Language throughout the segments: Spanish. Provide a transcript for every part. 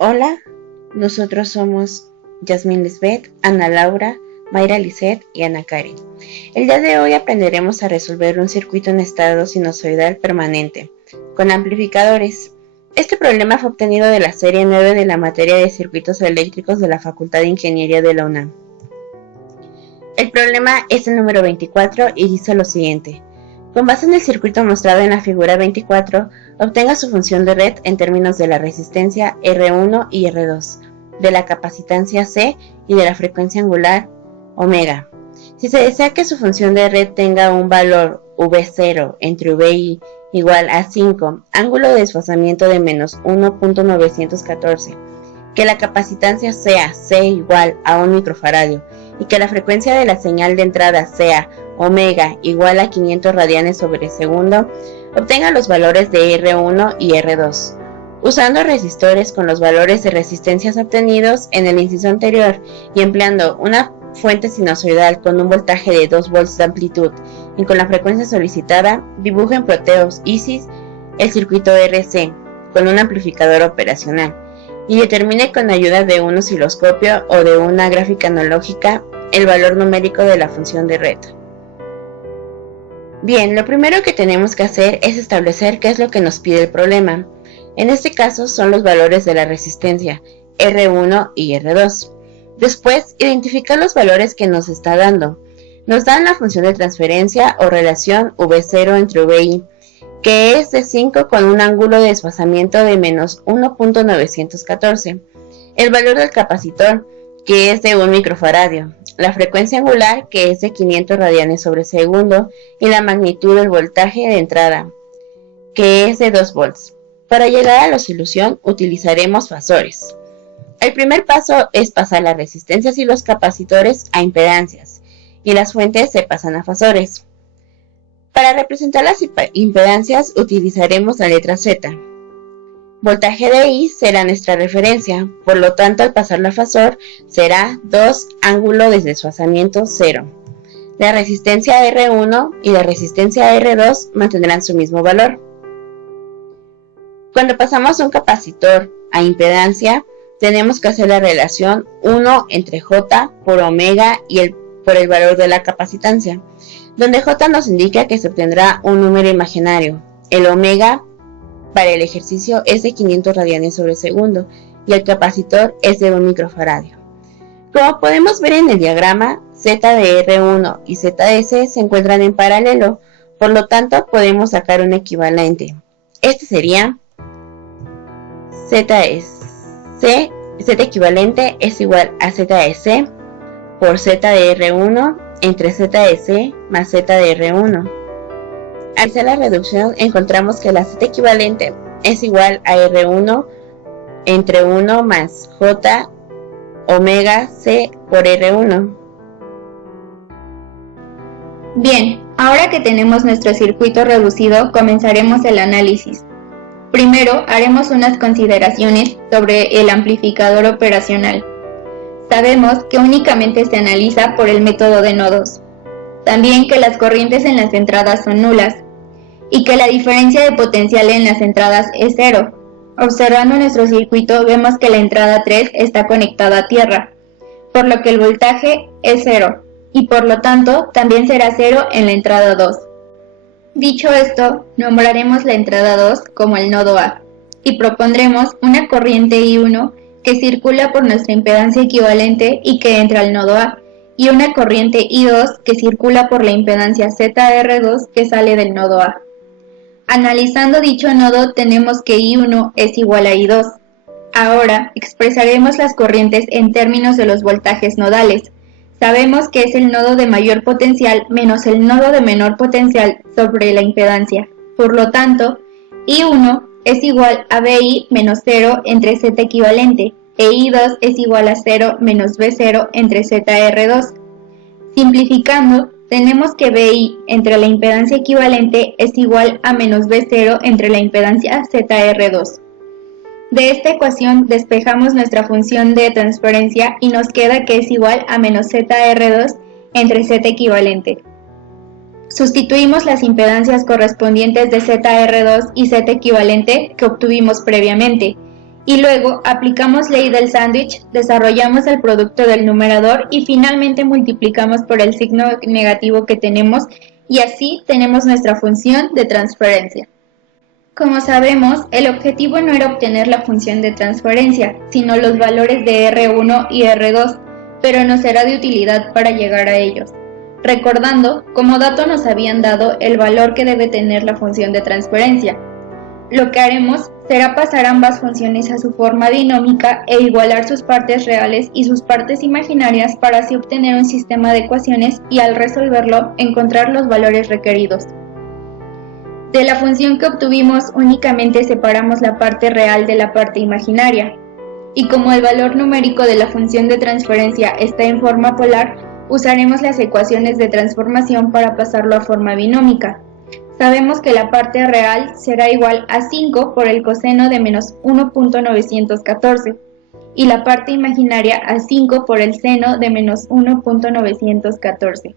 Hola, nosotros somos Yasmín Lisbeth, Ana Laura, Mayra Lisset y Ana Karen. El día de hoy aprenderemos a resolver un circuito en estado sinusoidal permanente, con amplificadores. Este problema fue obtenido de la serie 9 de la materia de circuitos eléctricos de la Facultad de Ingeniería de la UNAM. El problema es el número 24 y dice lo siguiente. Con base en el circuito mostrado en la figura 24, obtenga su función de red en términos de la resistencia R1 y R2, de la capacitancia C y de la frecuencia angular omega. Si se desea que su función de red tenga un valor V0 entre VI igual a 5, ángulo de desfasamiento de menos 1.914, que la capacitancia sea C igual a 1 microfaradio y que la frecuencia de la señal de entrada sea omega igual a 500 radianes sobre segundo, obtenga los valores de R1 y R2. Usando resistores con los valores de resistencias obtenidos en el inciso anterior y empleando una fuente sinusoidal con un voltaje de 2 volts de amplitud y con la frecuencia solicitada, dibuja en Proteus ISIS el circuito RC con un amplificador operacional y determine con ayuda de un osciloscopio o de una gráfica analógica el valor numérico de la función de red. Bien, lo primero que tenemos que hacer es establecer qué es lo que nos pide el problema. En este caso son los valores de la resistencia R1 y R2. Después, identificar los valores que nos está dando. Nos dan la función de transferencia o relación V0 entre VI, que es de 5 con un ángulo de desfasamiento de menos 1.914. El valor del capacitor, que es de 1 microfaradio. La frecuencia angular, que es de 500 radianes sobre segundo, y la magnitud del voltaje de entrada, que es de 2 volts. Para llegar a la solución utilizaremos fasores. El primer paso es pasar las resistencias y los capacitores a impedancias, y las fuentes se pasan a fasores. Para representar las impedancias utilizaremos la letra Z. Voltaje de I será nuestra referencia, por lo tanto al pasarlo a fasor será 2 ángulo de desfasamiento 0. La resistencia R1 y la resistencia R2 mantendrán su mismo valor. Cuando pasamos un capacitor a impedancia, tenemos que hacer la relación 1 entre J por omega y por el valor de la capacitancia, donde J nos indica que se obtendrá un número imaginario. El omega para el ejercicio es de 500 radianes sobre segundo y el capacitor es de 1 microfaradio. Como podemos ver en el diagrama, Z de R1 y Z de C se encuentran en paralelo, por lo tanto podemos sacar un equivalente. Este sería Z de C, Z equivalente es igual a Z de C por Z de R1 entre Z de C más Z de R1. Al hacer la reducción encontramos que la Z equivalente es igual a R1 entre 1 más J omega C por R1. Bien, ahora que tenemos nuestro circuito reducido, comenzaremos el análisis. Primero haremos unas consideraciones sobre el amplificador operacional. Sabemos que únicamente se analiza por el método de nodos. También que las corrientes en las entradas son nulas y que la diferencia de potencial en las entradas es 0. Observando nuestro circuito vemos que la entrada 3 está conectada a tierra, por lo que el voltaje es 0 y por lo tanto también será 0 en la entrada 2. Dicho esto, nombraremos la entrada 2 como el nodo A y propondremos una corriente I1 que circula por nuestra impedancia equivalente y que entra al nodo A, y una corriente I2 que circula por la impedancia ZR2 que sale del nodo A. Analizando dicho nodo tenemos que I1 es igual a I2. Ahora expresaremos las corrientes en términos de los voltajes nodales. Sabemos que es el nodo de mayor potencial menos el nodo de menor potencial sobre la impedancia. Por lo tanto, I1 es igual a VI menos 0 entre Z equivalente e I2 es igual a 0 menos V0 entre ZR2. Simplificando, tenemos que VI entre la impedancia equivalente es igual a menos V0 entre la impedancia ZR2. De esta ecuación despejamos nuestra función de transferencia y nos queda que es igual a menos ZR2 entre Z equivalente. Sustituimos las impedancias correspondientes de ZR2 y Z equivalente que obtuvimos previamente Y luego aplicamos ley del sándwich, desarrollamos el producto del numerador y finalmente multiplicamos por el signo negativo que tenemos y así tenemos nuestra función de transferencia. Como sabemos, el objetivo no era obtener la función de transferencia, sino los valores de R1 y R2, pero nos será de utilidad para llegar a ellos. Recordando, como dato nos habían dado el valor que debe tener la función de transferencia. Lo que haremos será pasar ambas funciones a su forma binómica e igualar sus partes reales y sus partes imaginarias para así obtener un sistema de ecuaciones y al resolverlo encontrar los valores requeridos. De la función que obtuvimos únicamente separamos la parte real de la parte imaginaria, y como el valor numérico de la función de transferencia está en forma polar, usaremos las ecuaciones de transformación para pasarlo a forma binómica. Sabemos que la parte real será igual a 5 por el coseno de menos 1.914 y la parte imaginaria a 5 por el seno de menos 1.914.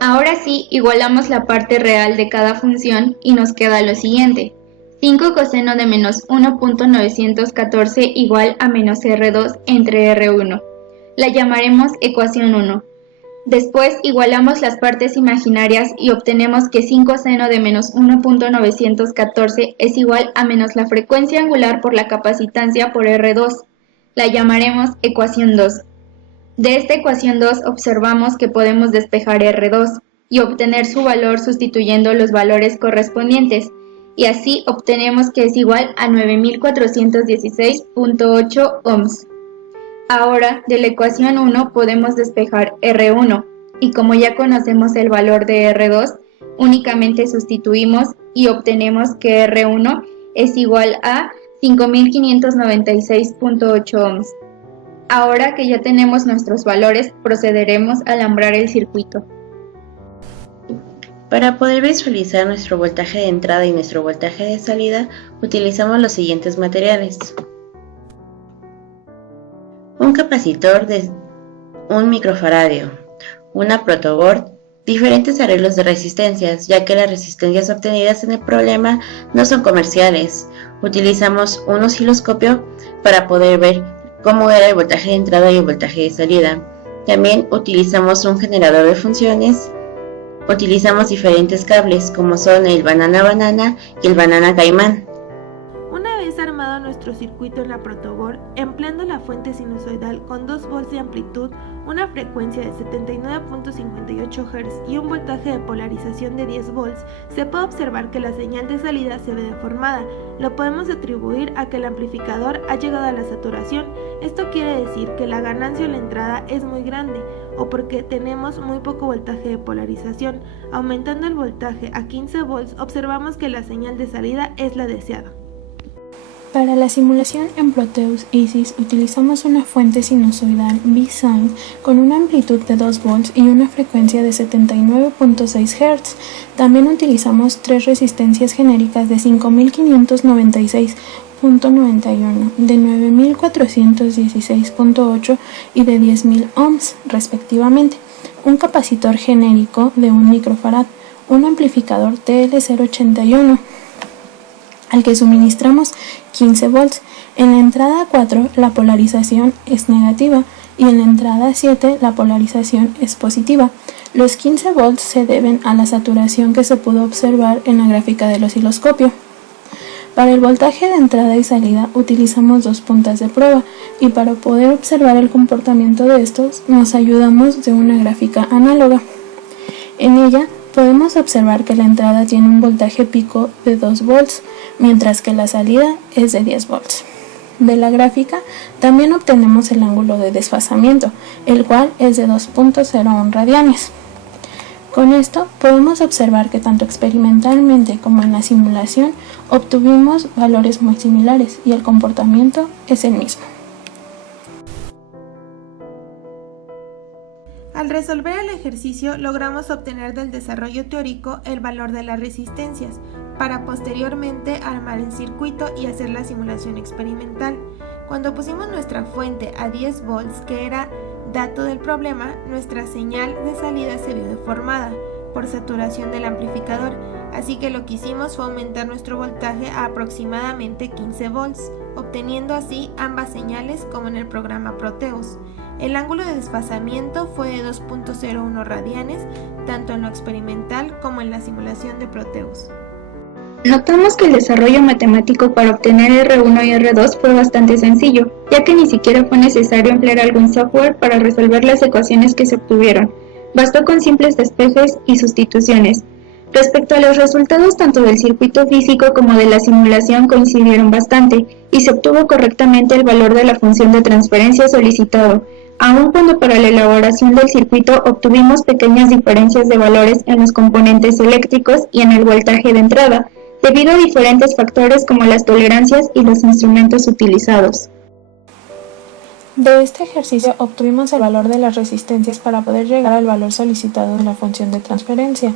Ahora sí, igualamos la parte real de cada función y nos queda lo siguiente. 5 coseno de menos 1.914 igual a menos R2 entre R1. La llamaremos ecuación 1. Después igualamos las partes imaginarias y obtenemos que 5 seno de menos 1.914 es igual a menos la frecuencia angular por la capacitancia por R2. La llamaremos ecuación 2. De esta ecuación 2 observamos que podemos despejar R2 y obtener su valor sustituyendo los valores correspondientes, y así obtenemos que es igual a 9416.8 ohms. Ahora, de la ecuación 1 podemos despejar R1, y como ya conocemos el valor de R2, únicamente sustituimos y obtenemos que R1 es igual a 5596.8 ohms. Ahora que ya tenemos nuestros valores, procederemos a alambrar el circuito. Para poder visualizar nuestro voltaje de entrada y nuestro voltaje de salida, utilizamos los siguientes materiales. Un capacitor de 1 microfaradio, una protoboard, diferentes arreglos de resistencias, ya que las resistencias obtenidas en el problema no son comerciales. Utilizamos un osciloscopio para poder ver cómo era el voltaje de entrada y el voltaje de salida. También utilizamos un generador de funciones. Utilizamos diferentes cables como son el banana y el banana caimán. Una vez armado nuestro circuito en la protoboard, empleando la fuente sinusoidal con 2 volts de amplitud, una frecuencia de 79.58 Hz y un voltaje de polarización de 10 volts, se puede observar que la señal de salida se ve deformada. Lo podemos atribuir a que el amplificador ha llegado a la saturación. Esto quiere decir que la ganancia en la entrada es muy grande, o porque tenemos muy poco voltaje de polarización. Aumentando el voltaje a 15 volts, observamos que la señal de salida es la deseada. Para la simulación en Proteus Isis utilizamos una fuente sinusoidal B-Sine con una amplitud de 2 volts y una frecuencia de 79.6 Hz. También utilizamos 3 resistencias genéricas de 5596.91, de 9416.8 y de 10.000 ohms respectivamente, un capacitor genérico de 1 microfarad, un amplificador TL081 al que suministramos 15 volts. En la entrada 4 la polarización es negativa y en la entrada 7 la polarización es positiva. Los 15 volts se deben a la saturación que se pudo observar en la gráfica del osciloscopio. Para el voltaje de entrada y salida utilizamos 2 puntas de prueba y para poder observar el comportamiento de estos nos ayudamos de una gráfica análoga. En ella podemos observar que la entrada tiene un voltaje pico de 2 volts, mientras que la salida es de 10 volts. De la gráfica también obtenemos el ángulo de desfasamiento, el cual es de 2.01 radianes. Con esto podemos observar que tanto experimentalmente como en la simulación obtuvimos valores muy similares y el comportamiento es el mismo. Al resolver el ejercicio, logramos obtener del desarrollo teórico el valor de las resistencias, para posteriormente armar el circuito y hacer la simulación experimental. Cuando pusimos nuestra fuente a 10 volts, que era dato del problema, nuestra señal de salida se vio deformada por saturación del amplificador, así que lo que hicimos fue aumentar nuestro voltaje a aproximadamente 15 volts, obteniendo así ambas señales como en el programa Proteus. El ángulo de desfasamiento fue de 2.01 radianes, tanto en lo experimental como en la simulación de Proteus. Notamos que el desarrollo matemático para obtener R1 y R2 fue bastante sencillo, ya que ni siquiera fue necesario emplear algún software para resolver las ecuaciones que se obtuvieron. Bastó con simples despejes y sustituciones. Respecto a los resultados tanto del circuito físico como de la simulación coincidieron bastante, y se obtuvo correctamente el valor de la función de transferencia solicitado, aun cuando para la elaboración del circuito obtuvimos pequeñas diferencias de valores en los componentes eléctricos y en el voltaje de entrada, debido a diferentes factores como las tolerancias y los instrumentos utilizados. De este ejercicio obtuvimos el valor de las resistencias para poder llegar al valor solicitado de la función de transferencia.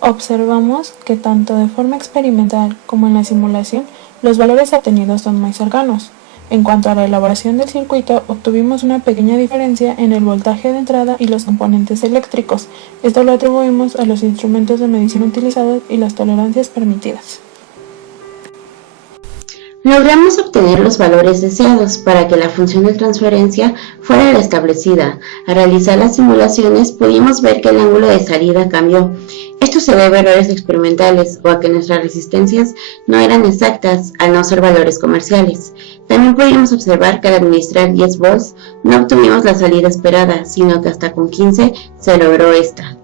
Observamos que tanto de forma experimental como en la simulación, los valores obtenidos son muy cercanos. En cuanto a la elaboración del circuito, obtuvimos una pequeña diferencia en el voltaje de entrada y los componentes eléctricos. Esto lo atribuimos a los instrumentos de medición utilizados y las tolerancias permitidas. Logramos obtener los valores deseados para que la función de transferencia fuera la establecida. Al realizar las simulaciones pudimos ver que el ángulo de salida cambió. Esto se debe a errores experimentales o a que nuestras resistencias no eran exactas al no ser valores comerciales. También pudimos observar que al administrar 10 volts no obtuvimos la salida esperada, sino que hasta con 15 se logró esta.